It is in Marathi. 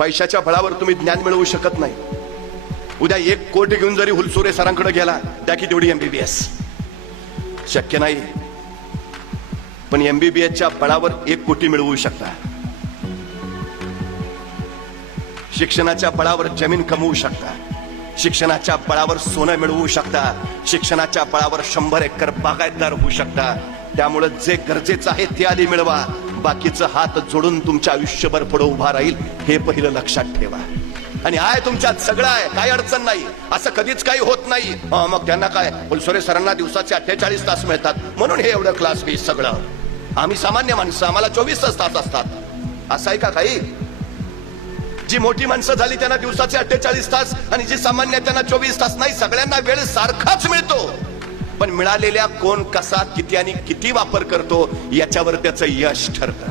पैशाच्या बळावर तुम्ही ज्ञान मिळवू शकत नाही. उद्या 1 कोटी घेऊन जरी हुलसुरे सरांकडे गेला, त्या की तेवढी MBBS शक्य नाही. पण MBBS च्या बळावर 1 कोटी मिळवू शकता. शिक्षणाच्या बळावर जमीन कमवू शकता. शिक्षणाच्या बळावर सोनं मिळवू शकता. शिक्षणाच्या बळावर 100 एकर बागायतदार होऊ शकता. त्यामुळे जे गरजेचं आहे ते आधी मिळवा. बाकीचं हात जोडून तुमच्या आयुष्यभर पुढे उभा राहील हे पहिलं लक्षात ठेवा. आणि आहे तुमच्यात सगळं आहे, काही अडचण नाही, असं कधीच काही होत नाही. मग त्यांना काय, फुलसुरे सरांना दिवसाचे 48 तास मिळतात म्हणून हे एवढं क्लास फीस सगळं. आम्ही सामान्य माणसं, आम्हाला 24 तास असतात. असं आहे का काही? जी मोठी माणसं झाली त्यांना दिवसाचे 48 तास आणि जी सामान्य त्यांना 24 तास. नाही, सगळ्यांना वेळ सारखाच मिळतो. पण मिळालेल्या कोण कसा किती आणि किती वापर करतो याच्यावर त्याचं यश ठरतं.